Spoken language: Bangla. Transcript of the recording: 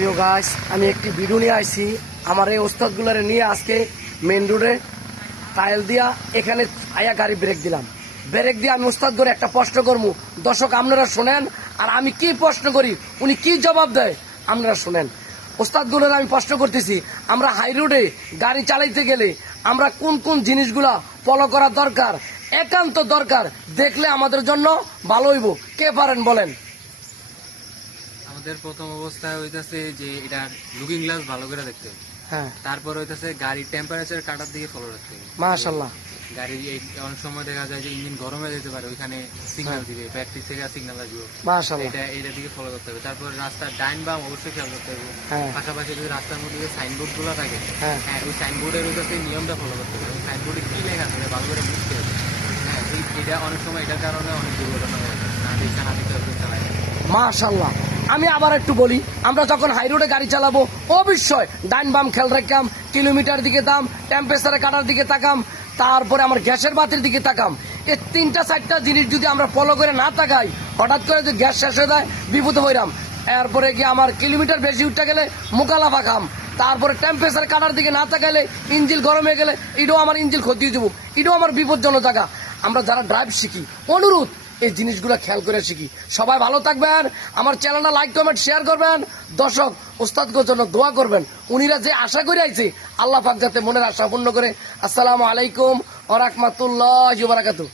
প্রিয় গাইস, আমি একটি ভিডিও নিয়ে আসছি। আমার এই ওস্তাদগুলারে নিয়ে আজকে মেন রোডে টাইল দিয়া এখানে আয়া গাড়ি ব্রেক দিলাম। ব্রেক দিয়ে আমি ওস্তাদ করে একটা প্রশ্ন করবো, দর্শক আপনারা শোনেন। আর আমি কি প্রশ্ন করি, উনি কি জবাব দেয় আপনারা শোনেন। ওস্তাদগুলোর আমি প্রশ্ন করতেছি, আমরা হাই রোডে গাড়ি চালাইতে গেলে আমরা কোন কোন জিনিসগুলা ফলো করা দরকার, একান্ত দরকার, দেখলে আমাদের জন্য ভালো হইব। কে পারেন বলেন? আমাদের প্রথম অবস্থায় হইতাছে যে এটা লুকিং গ্লাস ভালো করে দেখতে হবে। হ্যাঁ, তারপর হইতাছে গাড়ির টেম্পারেচার কাটার দিকে ফলো রাখতে হবে। মাশাআল্লাহ। গাড়ির অনেক সময় দেখা যায় যে ইঞ্জিন গরম হয়ে যেতে পারে, ওইখানে সিগন্যাল দিবে, ফ্যাক্টরি থেকে সিগন্যাল আসবে, মাশাআল্লাহ। এটা দিকে ফলো করতে হবে। তারপর রাস্তার ডাইন বাম অবশ্যই খেয়াল করতে হবে। হ্যাঁ। পাশাপাশি যদি রাস্তার মধ্যে যে সাইনবোর্ড গুলো থাকে, হ্যাঁ। হ্যাঁ, ওই সাইনবোর্ডের হইতাছে নিয়মটা ফলো করতে হবে। সাইনবোর্ডে কি লেখা আছে ভালো করে বুঝতে হবে। হ্যাঁ, এটা অনেক সময় এটার কারণে অনেক দুর্ঘটনা হয়, না দেখা না দেখতে চালায়। মাশাআল্লাহ। আমি আবার একটু বলি, আমরা যখন হাই রোডে গাড়ি চালাবো অবশ্যই ডাইন বাম খেয়াল রাখাম, কিলোমিটার দিকে দাম, টেম্পারেচারে কাটার দিকে তাকাম, তারপরে আমার গ্যাসের বাতির দিকে তাকাম। এই তিনটা চারটা জিনিস যদি আমরা ফলো করে না তাকাই, হঠাৎ করে যদি গ্যাস শেষ হয়ে যায় বিপদে হইরাম। এরপরে গিয়ে আমার কিলোমিটার বেশি উঠতে গেলে মোকালা ফাঁকাম। তারপরে টেম্পারেচার কাটার দিকে না তাকাইলে ইঞ্জিন গরম হয়ে গেলে এটাও আমার ইঞ্জিন ক্ষতি হয়ে যাবো, এটাও আমার বিপজ্জনক জায়গা। আমরা যারা ড্রাইভ শিখি, অনুরোধ এই জিনিসগুলো খেয়াল করে শিখি। সবাই ভালো থাকবেন, আমার চ্যানেলটা লাইক কমেন্ট শেয়ার করবেন। দর্শক ওস্তাদদের জন্য দোয়া করবেন, উনিরা যে আশা করে আইছে আল্লাহ পাক যাতে মনের আশা পূর্ণ করে। আসসালামু আলাইকুম ওয়া রাহমাতুল্লাহি ওয়া বারাকাতুহু।